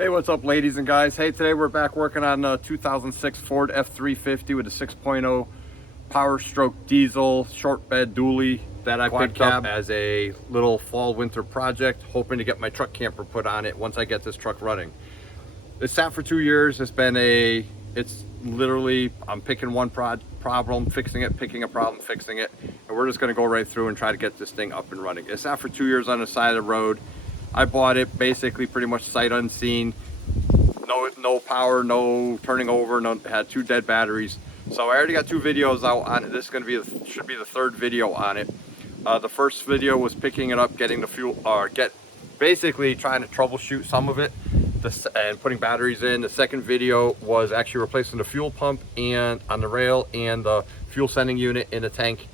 Hey, what's up, ladies and guys? Hey, today we're back working on a 2006 Ford F350 with a 6.0 Power Stroke diesel short bed dually that I picked up as a little fall winter project, hoping to get my truck camper put on it once I get this truck running. It's sat for 2 years. It's literally, I'm picking one problem, fixing it, picking a problem, fixing it, and we're just gonna go right through and try to get this thing up and running. It's sat for 2 years on the side of the road. I bought it basically pretty much sight unseen. No power, no turning over, had 2 dead batteries. So I already got 2 videos out on it. This is gonna should be the 3rd video on it. The first video was picking it up, getting the fuel, basically trying to troubleshoot some of it and putting batteries in. The second video was actually replacing the fuel pump and on the rail and the fuel sending unit in the tank.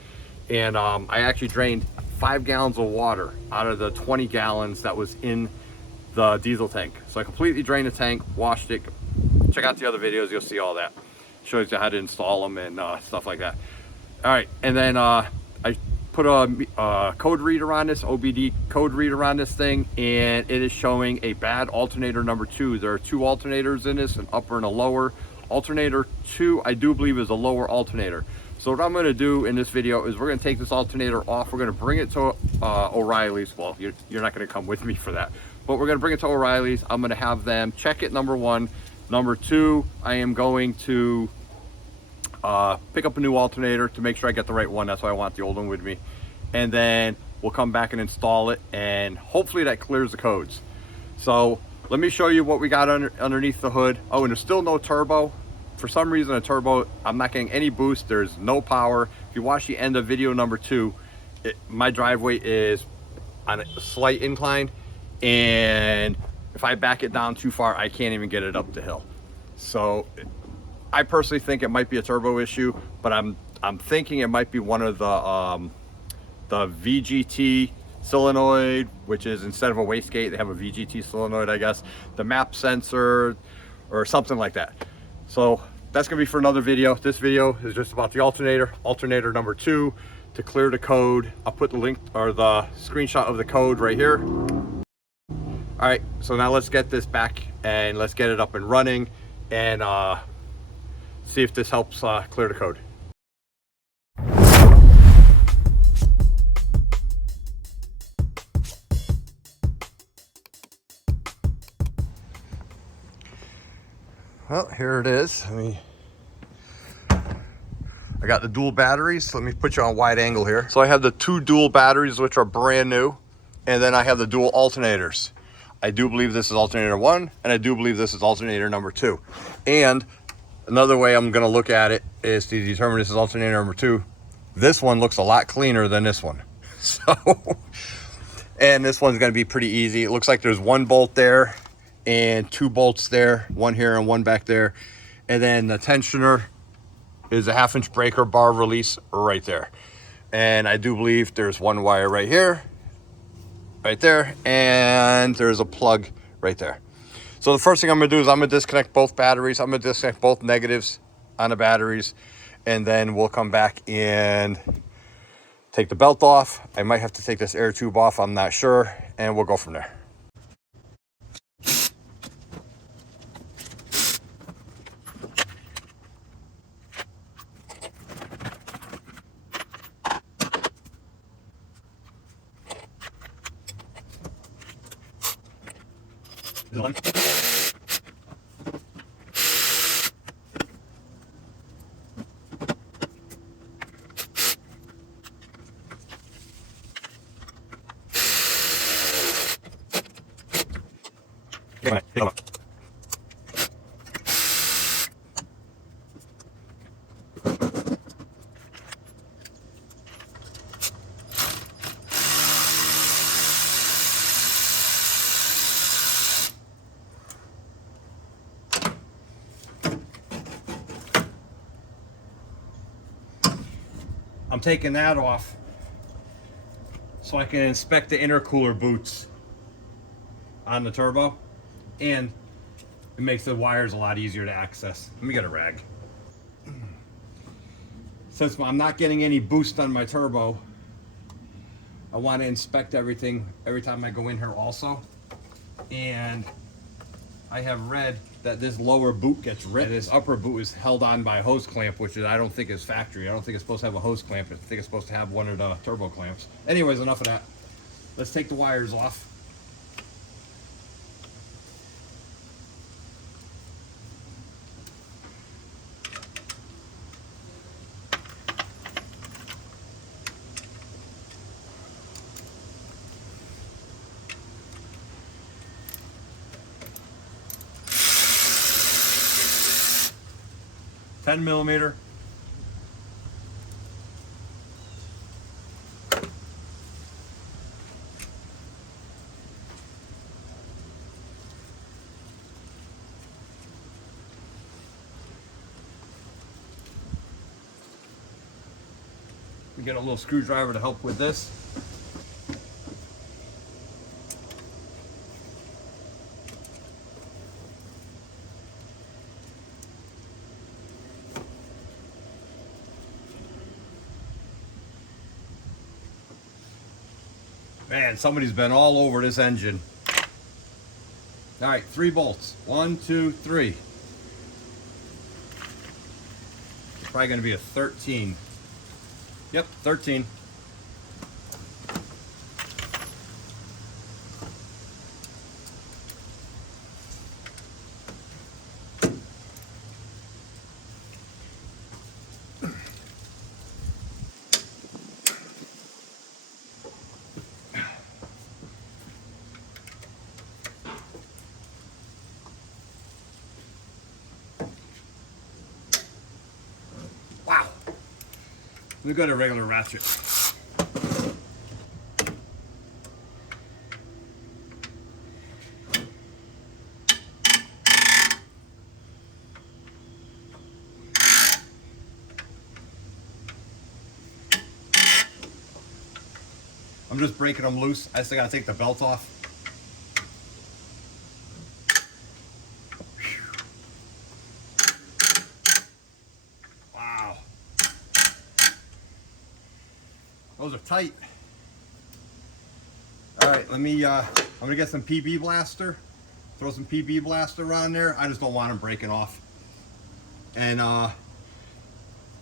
And I actually drained 5 gallons of water out of the 20 gallons that was in the diesel tank. So I completely drained the tank, washed it. Check out the other videos, you'll see all that. Shows you how to install them and stuff like that. All right, and then I put a code reader on this, OBD code reader on this thing, and it is showing a bad alternator number 2. There are 2 alternators in this, an upper and a lower. Alternator 2, I do believe, is a lower alternator. So what I'm going to do in this video is we're going to take this alternator off. We're going to bring it to O'Reilly's. Well, you're not going to come with me for that, but we're going to bring it to O'Reilly's. I'm going to have them check it, number 1. Number 2, I am going to pick up a new alternator to make sure I get the right one. That's why I want the old one with me. And then we'll come back and install it, and hopefully that clears the codes. So let me show you what we got underneath the hood. Oh, and there's still no turbo. For some reason, a turbo, I'm not getting any boost. There's no power. If you watch the end of video number 2, my driveway is on a slight incline, and if I back it down too far, I can't even get it up the hill. So I personally think it might be a turbo issue, but I'm thinking it might be one of the VGT solenoid, which is, instead of a wastegate, they have a VGT solenoid, I guess, the map sensor or something like that. So that's gonna be for another video. This video is just about the alternator number 2 to clear the code. I'll put the link or the screenshot of the code right here. All right, so now let's get this back and let's get it up and running and see if this helps clear the code. Well, here it is. I got the dual batteries. Let me put you on wide angle here. So I have the 2 dual batteries, which are brand new, and then I have the dual alternators. I do believe this is alternator 1, and I do believe this is alternator number 2. And another way I'm gonna look at it is to determine this is alternator number 2. This one looks a lot cleaner than this one. So, and this one's gonna be pretty easy. It looks like there's 1 bolt there and 2 bolts there, 1 here and 1 back there. And then the tensioner is a 1/2-inch breaker bar release right there. And I do believe there's 1 wire right here, right there, and there's a plug right there. So the first thing I'm gonna do is I'm gonna disconnect both batteries. I'm gonna disconnect both negatives on the batteries, and then we'll come back and take the belt off. I might have to take this air tube off, I'm not sure, and we'll go from there. I'm taking that off so I can inspect the intercooler boots on the turbo, and it makes the wires a lot easier to access. Let me get a rag. Since I'm not getting any boost on my turbo, I want to inspect everything every time I go in here also. And I have read that this lower boot gets ripped. And this upper boot is held on by a hose clamp, which I don't think is factory. I don't think it's supposed to have a hose clamp. I think it's supposed to have one of the turbo clamps. Anyways, enough of that. Let's take the wires off. $10 millimeter. We get a little screwdriver to help with this. Man, somebody's been all over this engine. All right, 3 bolts. 1, 2, 3. It's probably going to be a 13. Yep, 13. Wow. We got a regular ratchet. I'm just breaking them loose. I still gotta take the belt off. Wow. Those are tight. All right, let me, I'm gonna get some PB Blaster. Throw some PB Blaster on there. I just don't want them breaking off. And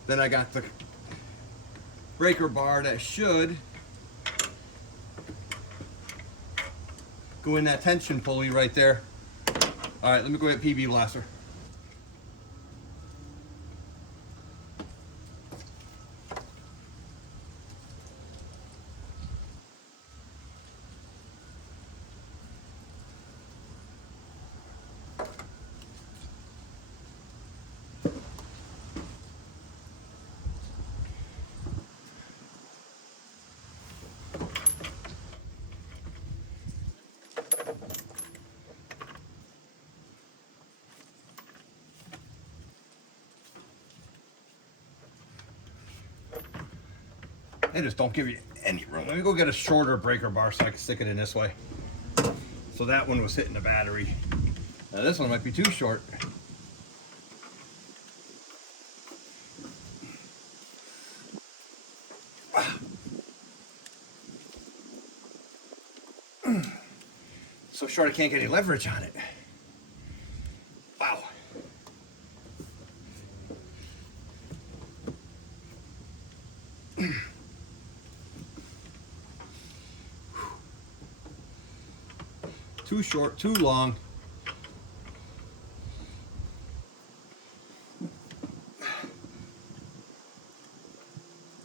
then I got the breaker bar that should go in that tension pulley right there. All right, let me go get PB Blaster. They just don't give you any room. Let me go get a shorter breaker bar so I can stick it in this way. So that one was hitting the battery. Now this one might be too short. So short I can't get any leverage on it. Wow. Too short, too long.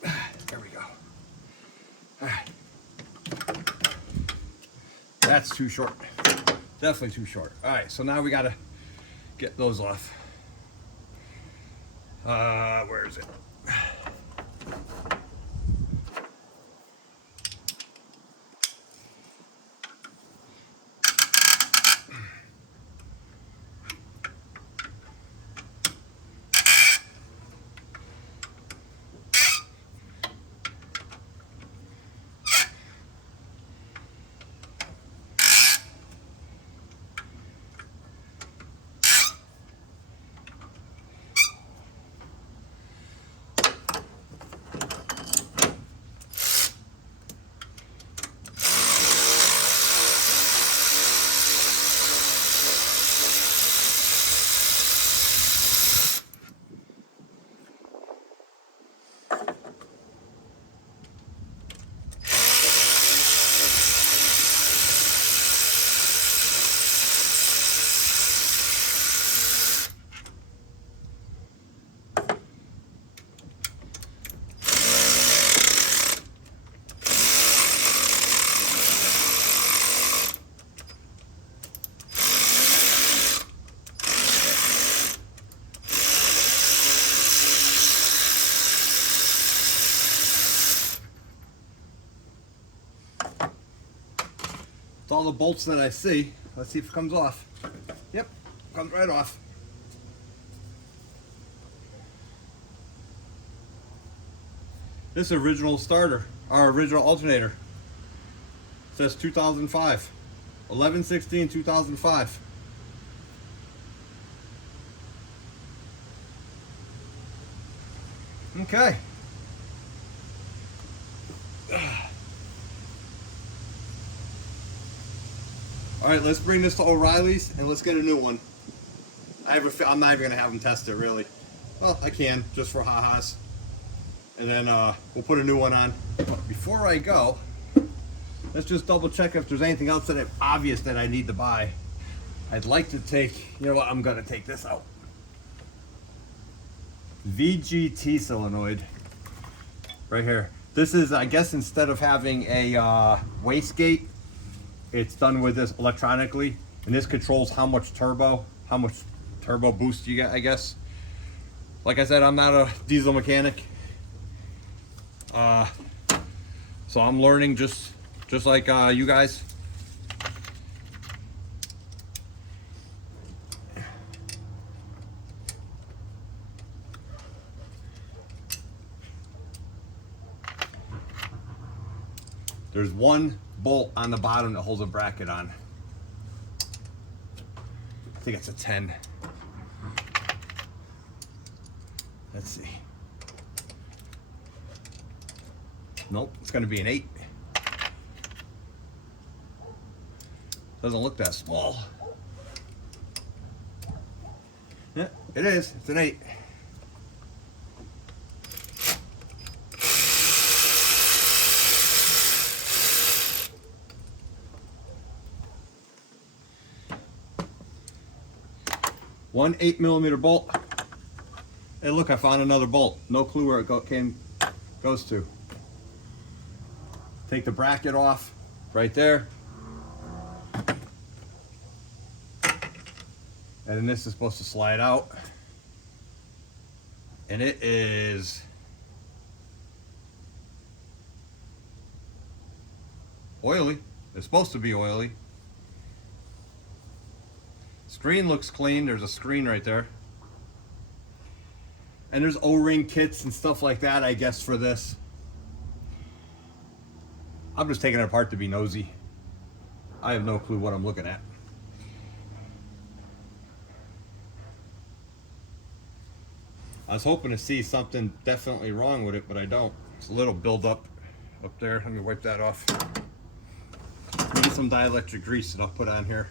There we go. All right. That's too short. Definitely too short. All right, so now we gotta get those off. Where is it? all the bolts that I see. Let's see if it comes off. Yep, comes right off. This is original starter, our original alternator. It says 2005, 11/16/2005. Okay. All right, let's bring this to O'Reilly's and let's get a new one. I'm not even gonna have them test it really. Well, I can just for ha-has. And then we'll put a new one on. But before I go, let's just double check if there's anything else that is obvious that I need to buy. I'd like to take, you know what, I'm gonna take this out. VGT solenoid, right here. This is, I guess, instead of having a wastegate, it's done with this electronically, and this controls how much turbo boost you get, I guess. Like I said, I'm not a diesel mechanic, so I'm learning just like you guys. There's one bolt on the bottom that holds a bracket on. I think it's a 10. Let's see. Nope, it's gonna be an 8. Doesn't look that small. Yeah, it is, it's an 8. One 8mm bolt. Hey, look, I found another bolt. No clue where it goes to. Take the bracket off right there. And then this is supposed to slide out. And it is oily. It's supposed to be oily. Screen looks clean. There's a screen right there. And there's O-ring kits and stuff like that, I guess, for this. I'm just taking it apart to be nosy. I have no clue what I'm looking at. I was hoping to see something definitely wrong with it, but I don't. It's a little buildup up there. Let me wipe that off. Maybe some dielectric grease that I'll put on here.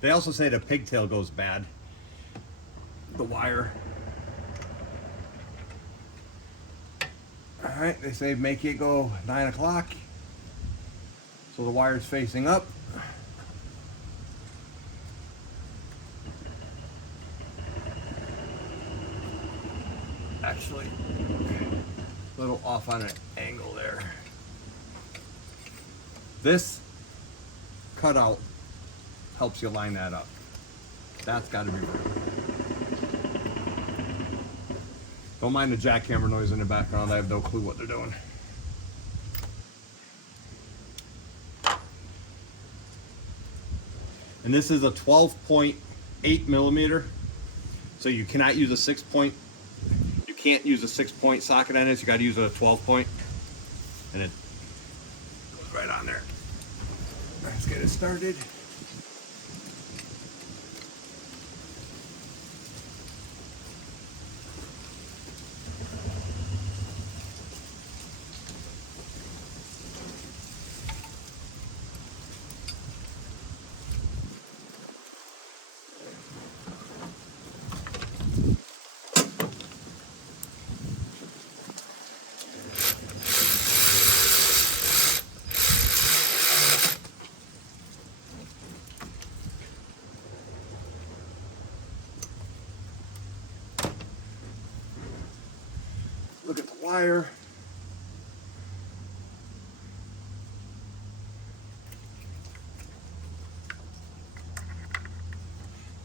They also say the pigtail goes bad. The wire. All right, they say make it go 9 o'clock. So the wire's facing up. Actually, a little off on an angle there. This cutout helps you line that up. That's got to be right. Don't mind the jackhammer noise in the background. I have no clue what they're doing. And this is a 12.8mm, so you cannot use a 6-point. You can't use a 6-point socket on this. You got to use a 12-point, and it goes right on there. Let's get it started. Look at the wire.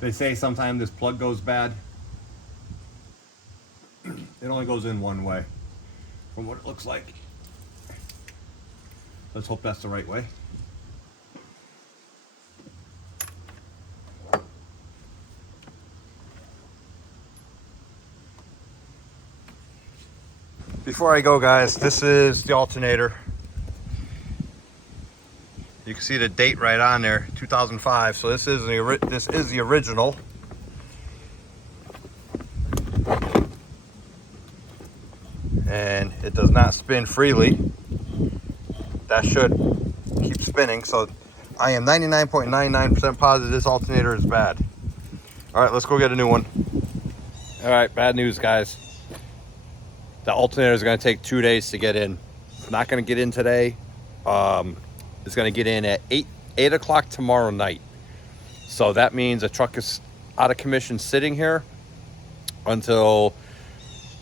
They say sometimes this plug goes bad. It only goes in one way, from what it looks like. Let's hope that's the right way. Before I go, guys, this is the alternator. You can see the date right on there, 2005. So this is the original. And it does not spin freely. That should keep spinning. So I am 99.99% positive this alternator is bad. All right, let's go get a new one. All right, bad news, guys. The alternator is going to take 2 days to get in. It's not going to get in today. It's going to get in at 8 o'clock tomorrow night. So that means the truck is out of commission sitting here until,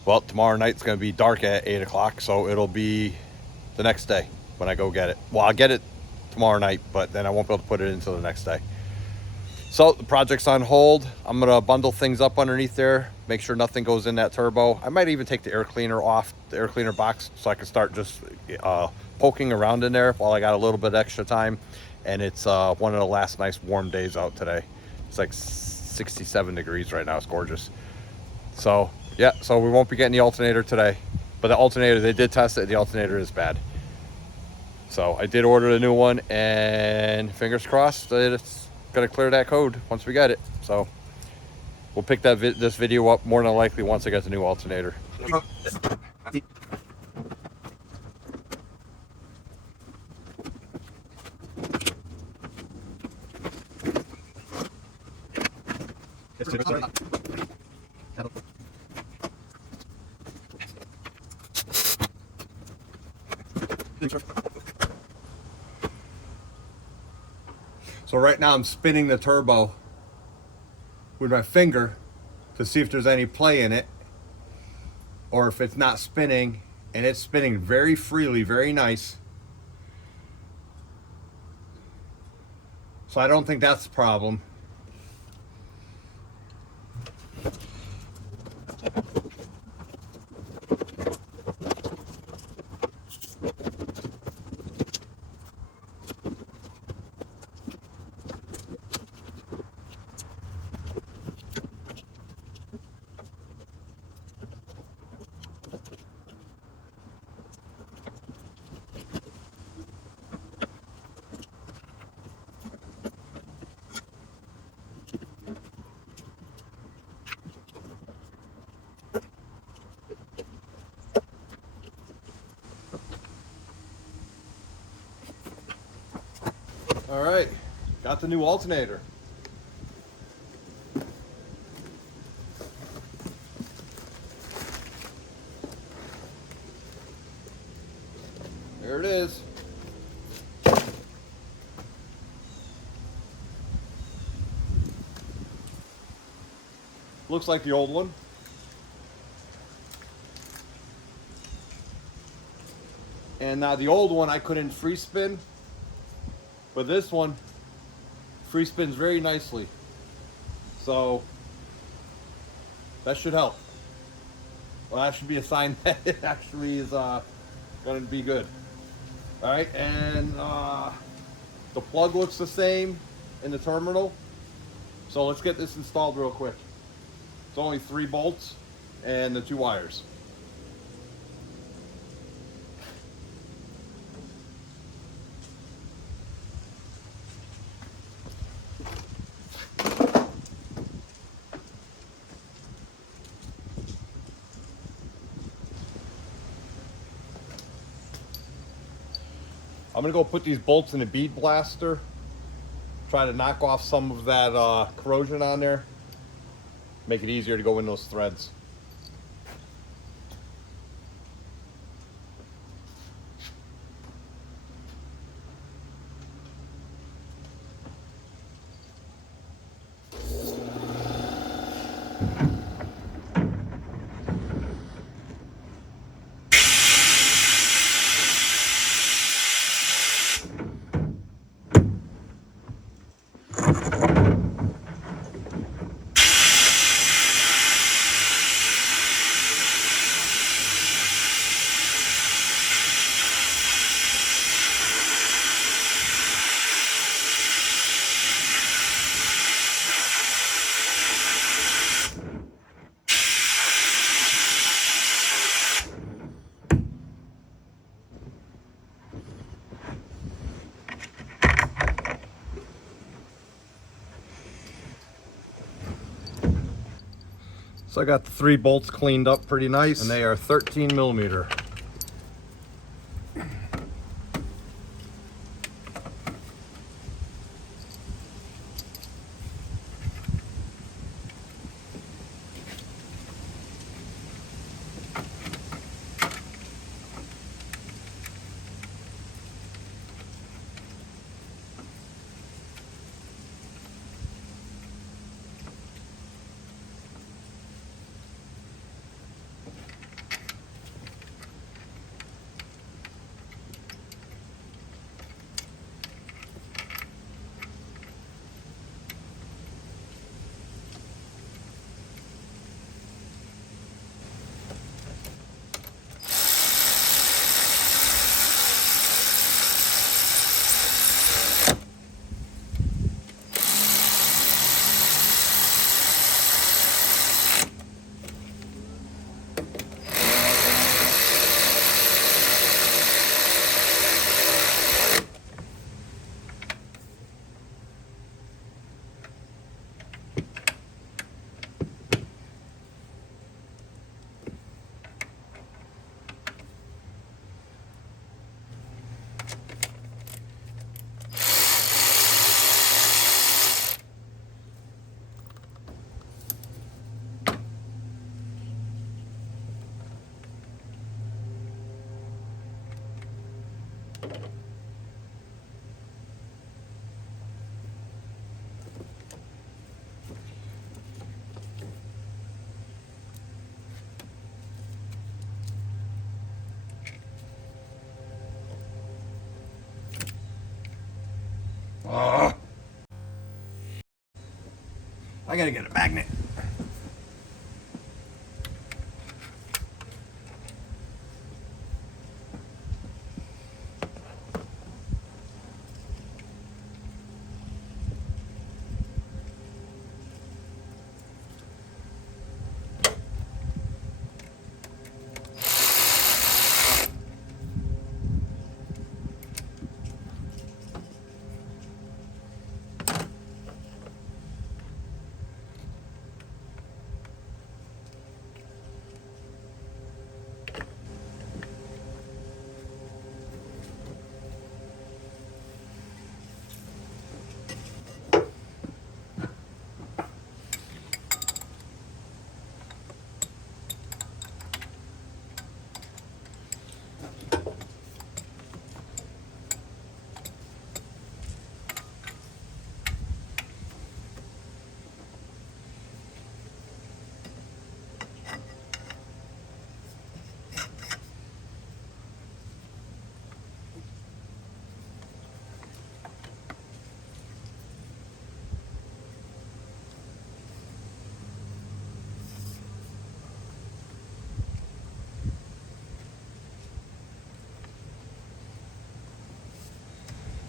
well, tomorrow night's going to be dark at 8 o'clock. So it'll be the next day when I go get it. Well, I'll get it tomorrow night, but then I won't be able to put it in until the next day. So the project's on hold. I'm going to bundle things up underneath there, make sure nothing goes in that turbo. I might even take the air cleaner off the air cleaner box so I can start just poking around in there while I got a little bit extra time. And it's one of the last nice warm days out today. It's like 67 degrees right now. It's gorgeous. So yeah, so we won't be getting the alternator today, but the alternator, they did test it. The alternator is bad. So I did order a new one, and fingers crossed that it's gonna clear that code once we get it. So we'll pick this video up more than likely once I get the new alternator. So right now I'm spinning the turbo with my finger to see if there's any play in it, or if it's not spinning, and it's spinning very freely, very nice. So I don't think that's the problem. All right, got the new alternator. There it is. Looks like the old one. And now the old one I couldn't free spin, but this one free spins very nicely. So that should help. Well, that should be a sign that it actually is going to be good. All right, and the plug looks the same in the terminal. So let's get this installed real quick. It's only 3 bolts and the 2 wires. I'm gonna go put these bolts in a bead blaster, try to knock off some of that corrosion on there, make it easier to go in those threads. So I got the 3 bolts cleaned up pretty nice, and they are 13 millimeter. I gotta get a magnet.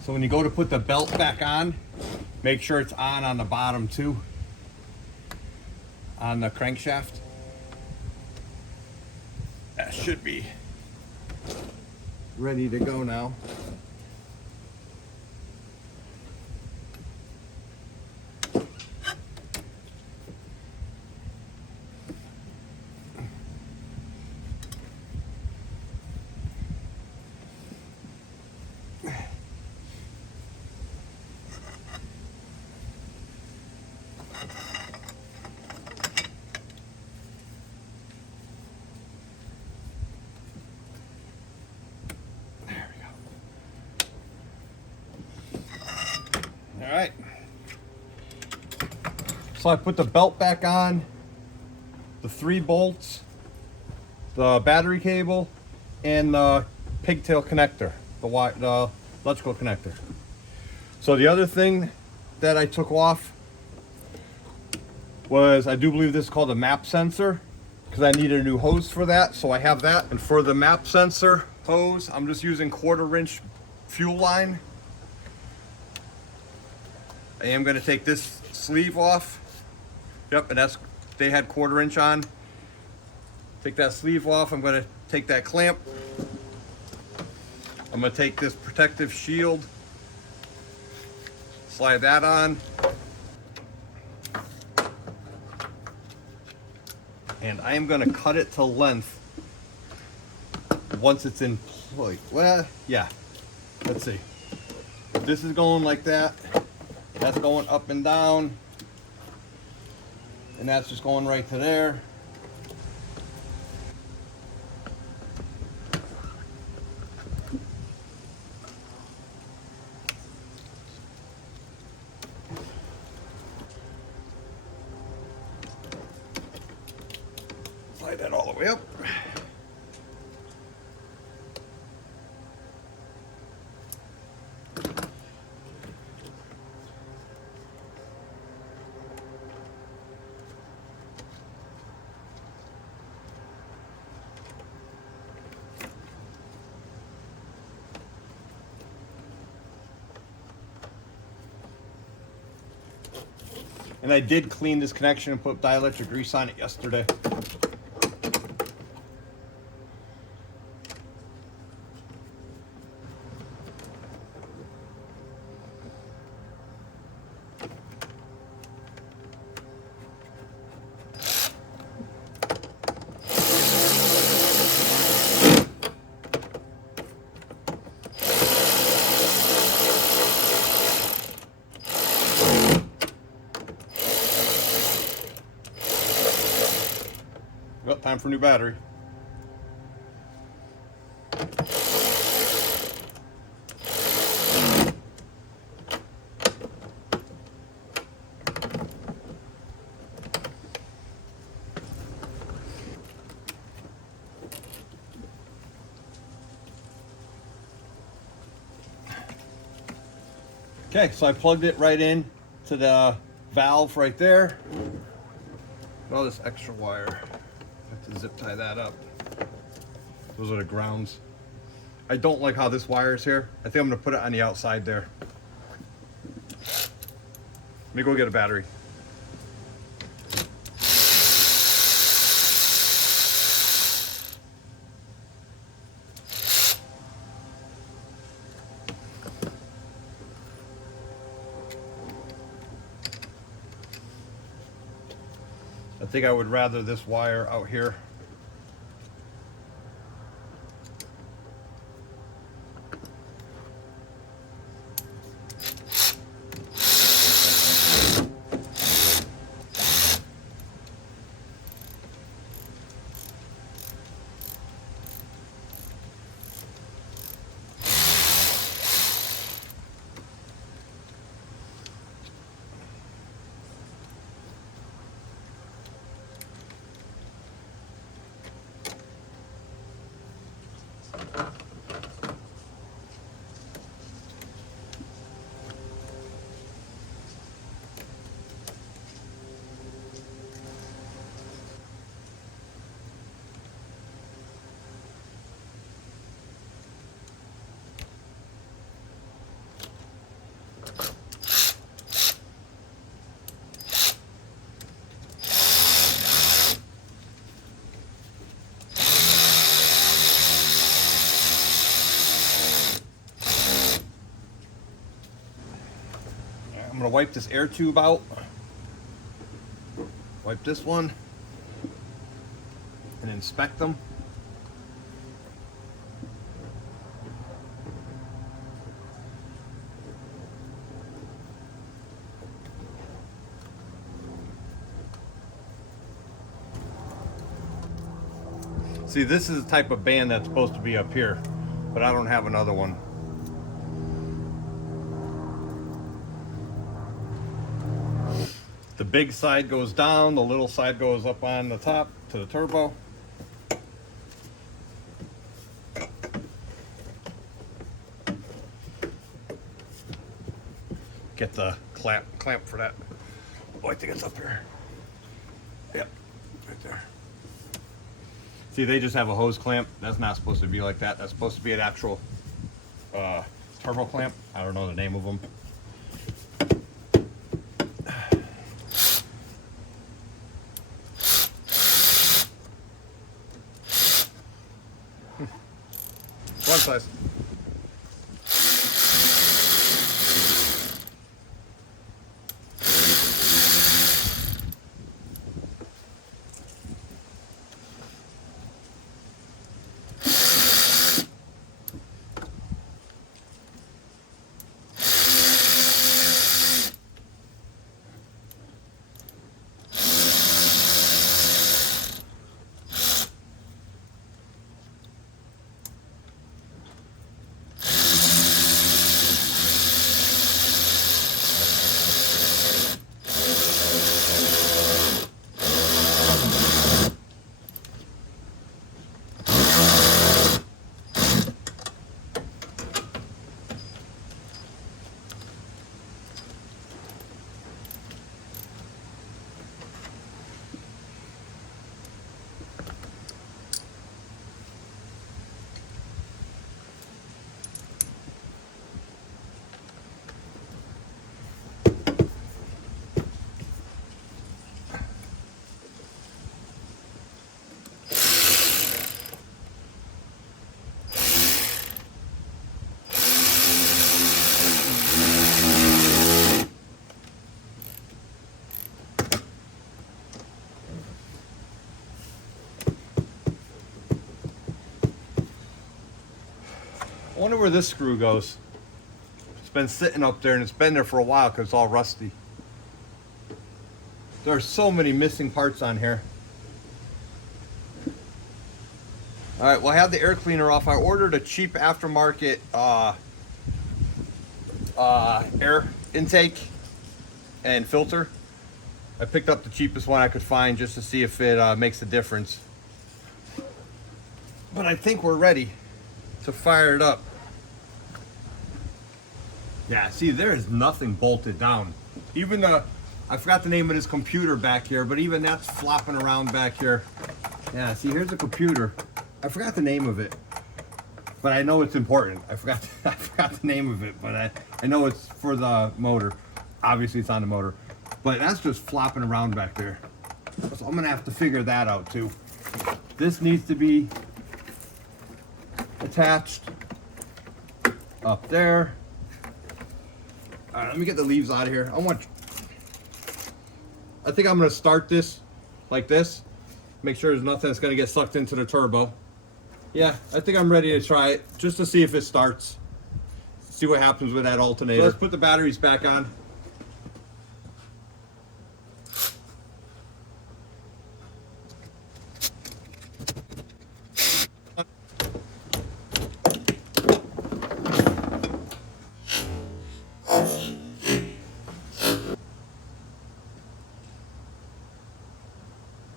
So when you go to put the belt back on, make sure it's on the bottom too, on the crankshaft. That should be ready to go now. All right, so I put the belt back on, the 3 bolts, the battery cable, and the pigtail connector, the electrical connector. So the other thing that I took off was, I do believe this is called a map sensor, because I needed a new hose for that, so I have that. And for the map sensor hose, I'm just using 1/4" fuel line. I am going to take this sleeve off. Yep, and that's, they had 1/4" on. Take that sleeve off. I'm going to take that clamp. I'm going to take this protective shield, slide that on. And I am going to cut it to length once it's in place. Well, yeah. Let's see. If this is going like that, that's going up and down, and that's just going right to there. Slide that all the way up. And I did clean this connection and put dielectric grease on it yesterday. Well, time for a new battery. Okay, so I plugged it right in to the valve right there. All this extra wire. To zip tie that up. Those are the grounds. I don't like how this wire is here. I think I'm going to put it on the outside there. Let me go get a battery. I think I would rather this wire out here. I'm going to wipe this air tube out. Wipe this one. And inspect them. See, this is the type of band that's supposed to be up here, but I don't have another one. The big side goes down, the little side goes up on the top to the turbo. Get the clamp for that. Oh, I think it's up here. Yep, right there. See, they just have a hose clamp. That's not supposed to be like that. That's supposed to be an actual turbo clamp. I don't know the name of them. One size. I wonder where this screw goes. It's been sitting up there and it's been there for a while because it's all rusty. There are so many missing parts on here. All right, well, I have the air cleaner off. I ordered a cheap aftermarket air intake and filter. I picked up the cheapest one I could find just to see if it makes a difference. But I think we're ready to fire it up. Yeah, see, there is nothing bolted down. Even the, I forgot the name of this computer back here, but even that's flopping around back here. Yeah, see, here's a computer. I forgot the name of it, but I know it's important. I forgot the name of it, but I know it's for the motor. Obviously, it's on the motor, but that's just flopping around back there. So I'm gonna have to figure that out too. This needs to be attached up there. All right, let me get the leaves out of here. I think I'm gonna start this like this. Make sure there's nothing that's gonna get sucked into the turbo. Yeah, I think I'm ready to try it just to see if it starts. See what happens with that alternator. So let's put the batteries back on.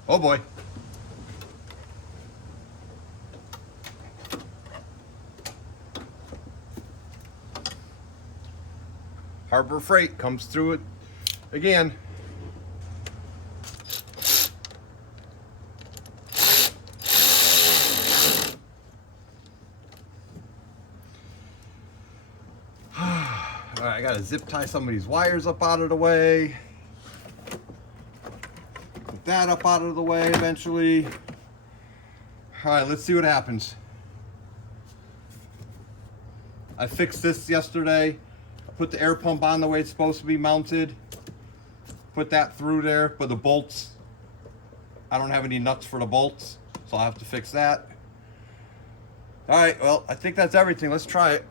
Oh boy. Harbor Freight comes through it again. All right, I gotta zip tie some of these wires up out of the way. Put that up out of the way eventually. All right, let's see what happens. I fixed this yesterday. Put the air pump on the way it's supposed to be mounted. Put that through there, but the bolts, I don't have any nuts for the bolts, so I'll have to fix that. All right, well, I think that's everything. Let's try it.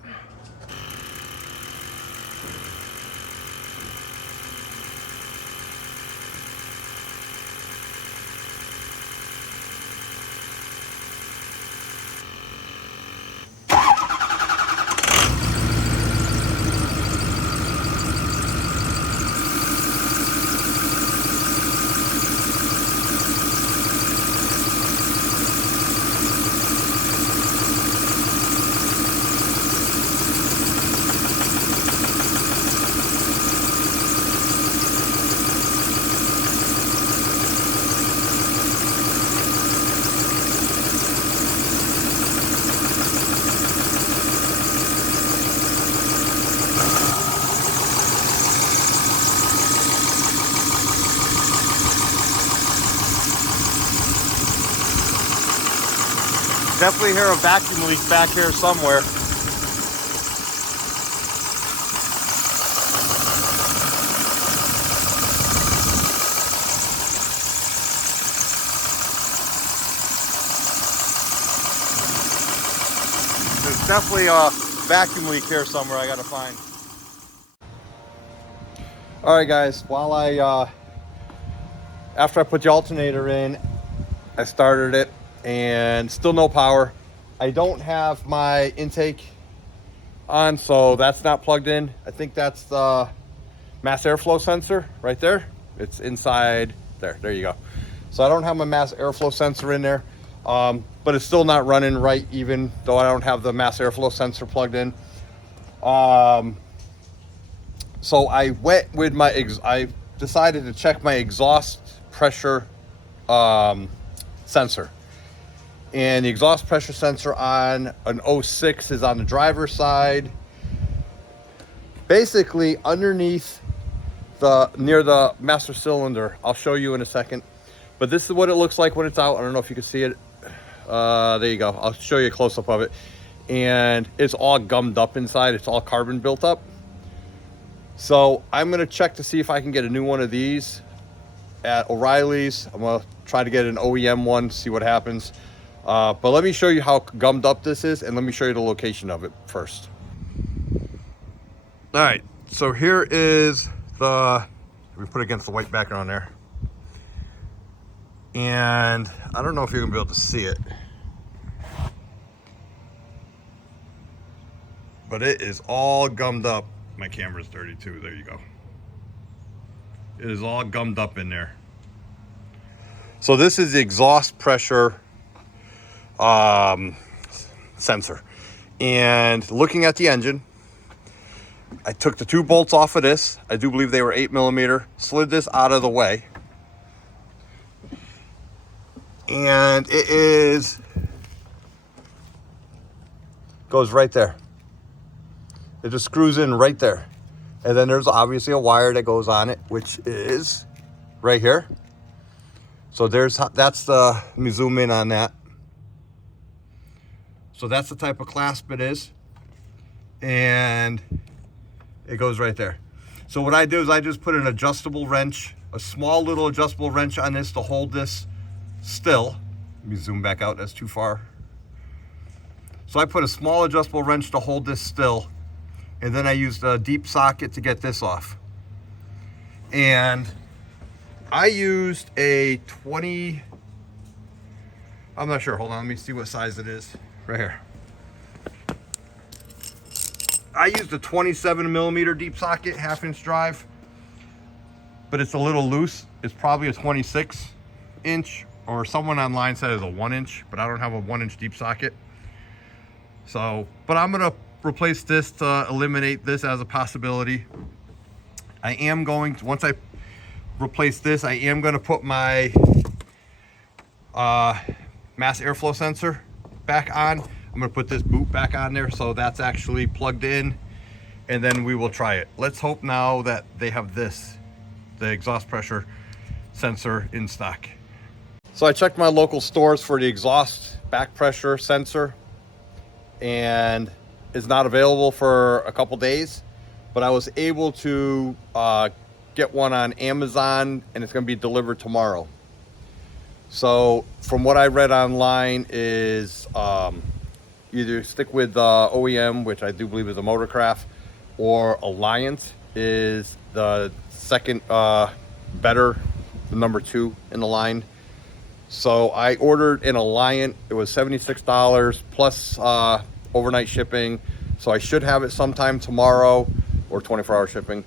Definitely hear a vacuum leak back here somewhere. There's definitely a vacuum leak here somewhere I gotta find. All right, guys, while after I put the alternator in, I started it. And still no power. I don't have my intake on, so that's not plugged in. I think that's the mass airflow sensor right there. It's inside there. There you go. So I don't have my mass airflow sensor in there, but it's still not running right, even though I don't have the mass airflow sensor plugged in. So I went with my I decided to check my exhaust pressure sensor. And the exhaust pressure sensor on an 06 is on the driver's side. Basically underneath near the master cylinder. I'll show you in a second. But this is what it looks like when it's out. I don't know if you can see it. There you go. I'll show you a close-up of it. And it's all gummed up inside. It's all carbon built up. So I'm gonna check to see if I can get a new one of these at O'Reilly's. I'm gonna try to get an OEM one, see what happens. But let me show you how gummed up this is, and let me show you the location of it first. All right, so here is we put it against the white background there. And I don't know if you're gonna be able to see it, but it is all gummed up. My camera's dirty too, there you go. It is all gummed up in there. So this is the exhaust pressure sensor. And looking at the engine, I took the 2 bolts off of this. I do believe they were 8mm, slid this out of the way. And it goes right there. It just screws in right there. And then there's obviously a wire that goes on it, which is right here. So let me zoom in on that. So that's the type of clasp it is. And it goes right there. So what I do is I just put an adjustable wrench, a small little adjustable wrench on this to hold this still. Let me zoom back out, that's too far. So I put a small adjustable wrench to hold this still, and then I used a deep socket to get this off. And I used a 20, I'm not sure, hold on, let me see what size it is. Right here. I used a 27mm deep socket, 1/2-inch drive, but it's a little loose. It's probably a 26-inch, or someone online said it's a 1-inch, but I don't have a 1-inch deep socket. So, but I'm gonna replace this to eliminate this as a possibility. I am going to, once I replace this, I am gonna put my mass airflow sensor back on. I'm gonna put this boot back on there so that's actually plugged in, and then we will try it. Let's hope now that they have this, the exhaust pressure sensor, in stock. So I checked my local stores for the exhaust back pressure sensor, and it's not available for a couple days, but I was able to get one on Amazon, and it's gonna be delivered tomorrow. So from what I read online is either stick with OEM, which I do believe is a Motorcraft, or Alliance is the second better, the number 2 in the line. So I ordered an Alliance. It was $76 plus overnight shipping. So I should have it sometime tomorrow, or 24-hour shipping.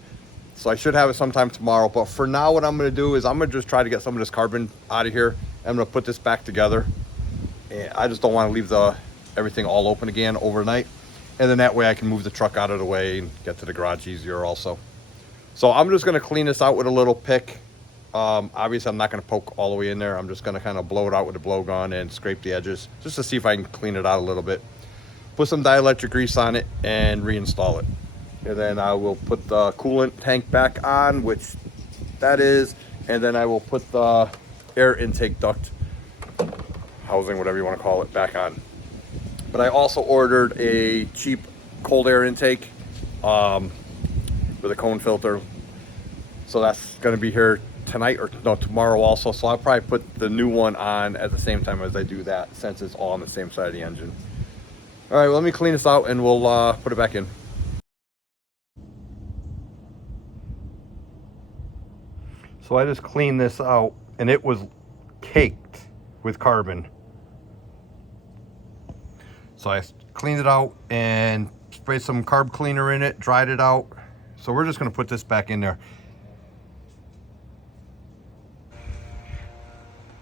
So I should have it sometime tomorrow. But for now, what I'm gonna do is I'm gonna just try to get some of this carbon out of here. I'm gonna put this back together. And I just don't wanna leave everything all open again overnight. And then that way I can move the truck out of the way and get to the garage easier also. So I'm just gonna clean this out with a little pick. Obviously I'm not gonna poke all the way in there. I'm just gonna kind of blow it out with a blow gun and scrape the edges just to see if I can clean it out a little bit. Put some dielectric grease on it and reinstall it. And then I will put the coolant tank back on, which that is, and then I will put the air intake duct housing, whatever you want to call it, back on. But I also ordered a cheap cold air intake with a cone filter. So that's going to be here tonight, or no, tomorrow also. So I'll probably put the new one on at the same time as I do that, since it's all on the same side of the engine. All right, well, let me clean this out and we'll put it back in. So I just cleaned this out and it was caked with carbon. So I cleaned it out and sprayed some carb cleaner in it, dried it out. So we're just gonna put this back in there.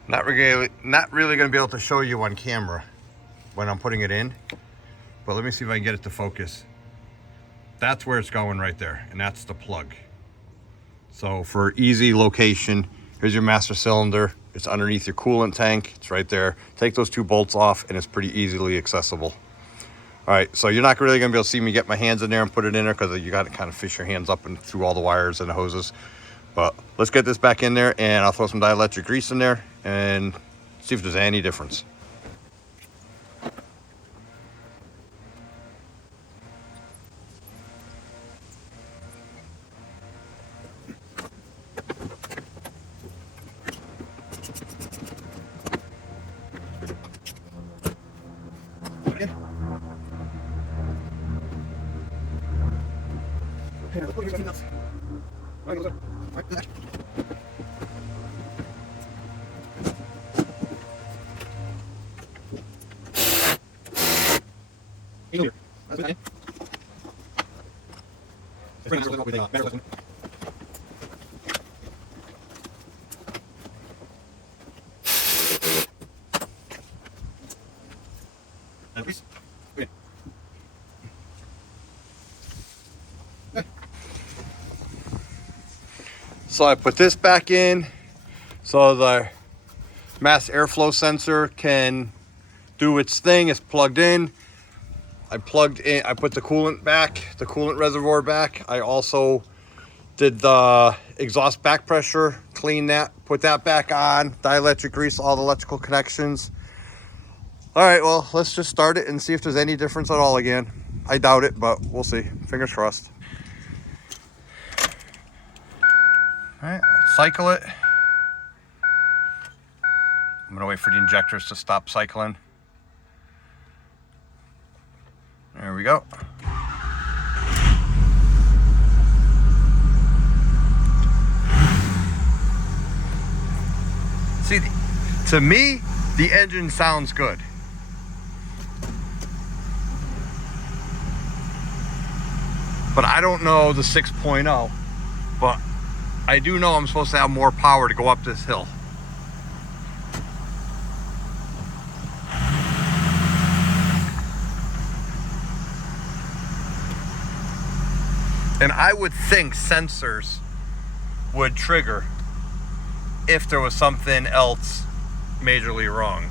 Not really gonna be able to show you on camera when I'm putting it in, but let me see if I can get it to focus. That's where it's going right there, and that's the plug. So for easy location, here's your master cylinder. It's underneath your coolant tank. It's right there. Take those 2 bolts off and it's pretty easily accessible. All right, so you're not really gonna be able to see me get my hands in there and put it in there because you gotta kind of fish your hands up and through all the wires and the hoses. But let's get this back in there and I'll throw some dielectric grease in there and see if there's any difference. So I put this back in so the mass airflow sensor can do its thing. It's plugged in. I plugged in, I put the coolant back, the coolant reservoir back. I also did the exhaust back pressure, clean that, put that back on, dielectric grease all the electrical connections. All right, well, let's just start it and see if there's any difference at all again. I doubt it, but we'll see. Fingers crossed. All right, let's cycle it. I'm gonna wait for the injectors to stop cycling. There we go. See, to me, the engine sounds good. But I don't know the 6.0, but I do know I'm supposed to have more power to go up this hill. And I would think sensors would trigger if there was something else majorly wrong.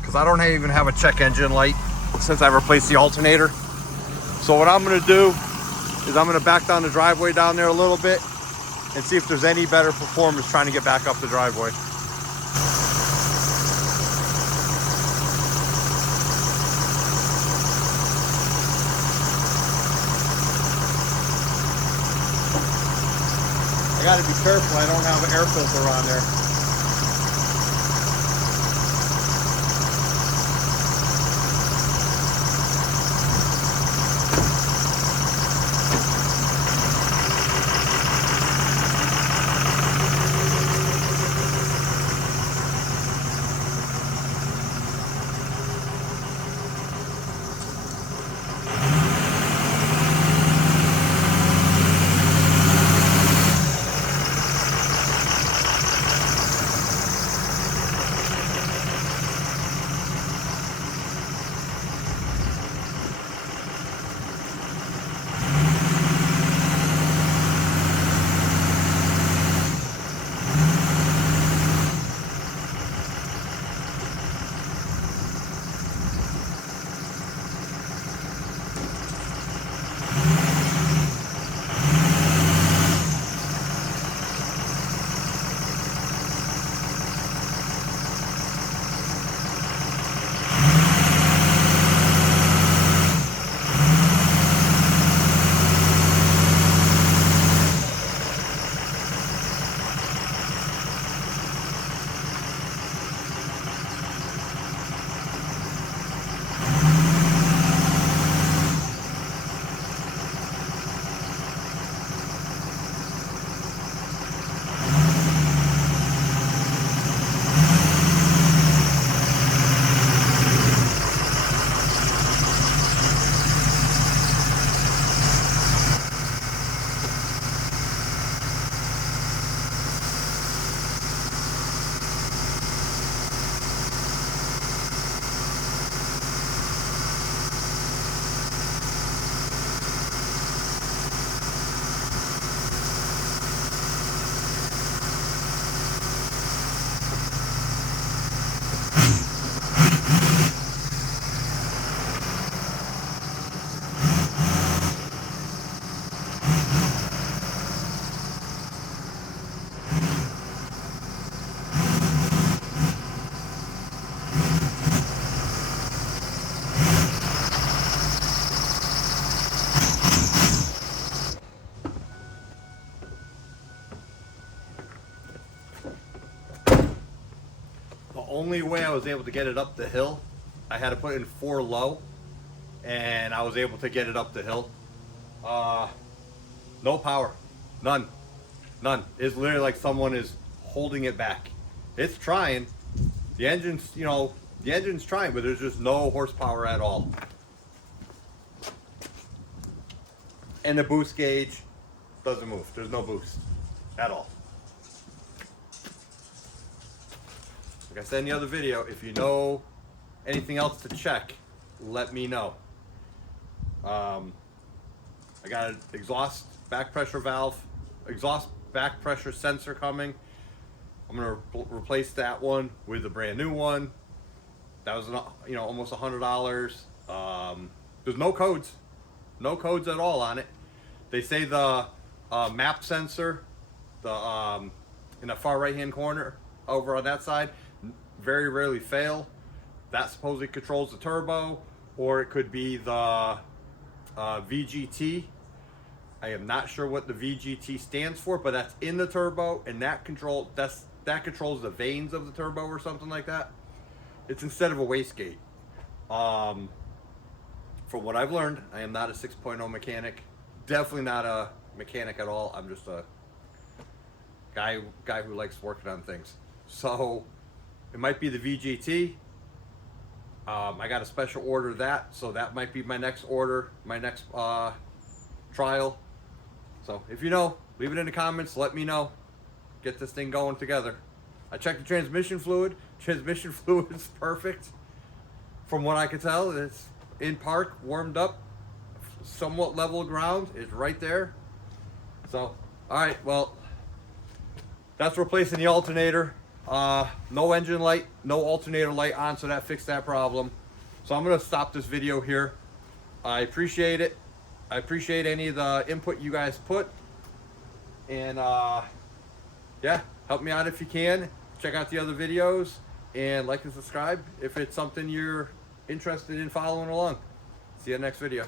Because I don't even have a check engine light since I replaced the alternator. So what I'm gonna do is I'm gonna back down the driveway down there a little bit and see if there's any better performance trying to get back up the driveway. I gotta be careful I don't have an air filter on there. Only way I was able to get it up the hill, I had to put in 4 low, and I was able to get it up the hill. No power, none. It's literally like someone is holding it back. It's trying. The engine's, you know, the engine's trying, but there's just no horsepower at all. And the boost gauge doesn't move. There's no boost at all. Like I said in the other video, if you know anything else to check, let me know. I got an exhaust back pressure valve, exhaust back pressure sensor coming. I'm gonna replace that one with a brand new one. That was, you know, almost $100. There's no codes at all on it. They say the map sensor, the in the far right hand corner over on that side, very rarely fail. That supposedly controls the turbo, or it could be the VGT. I am not sure what the VGT stands for, but that's in the turbo, and that controls the vanes of the turbo or something like that. It's instead of a wastegate. From what I've learned, I am not a 6.0 mechanic. Definitely not a mechanic at all. I'm just a guy who likes working on things. So it might be the VGT. I got a special order of that, so that might be my next order, my next trial. So if you know, leave it in the comments, let me know. Get this thing going together. I checked the transmission fluid. Transmission fluid is perfect. From what I can tell, it's in park, warmed up, somewhat level ground. It's right there. So, alright, well, that's replacing the alternator. No engine light, no alternator light on, so that fixed that problem. So I'm going to stop this video here. I appreciate it. I appreciate any of the input you guys put. And yeah, help me out if you can. Check out the other videos and like and subscribe if it's something you're interested in following along. See you in the next video.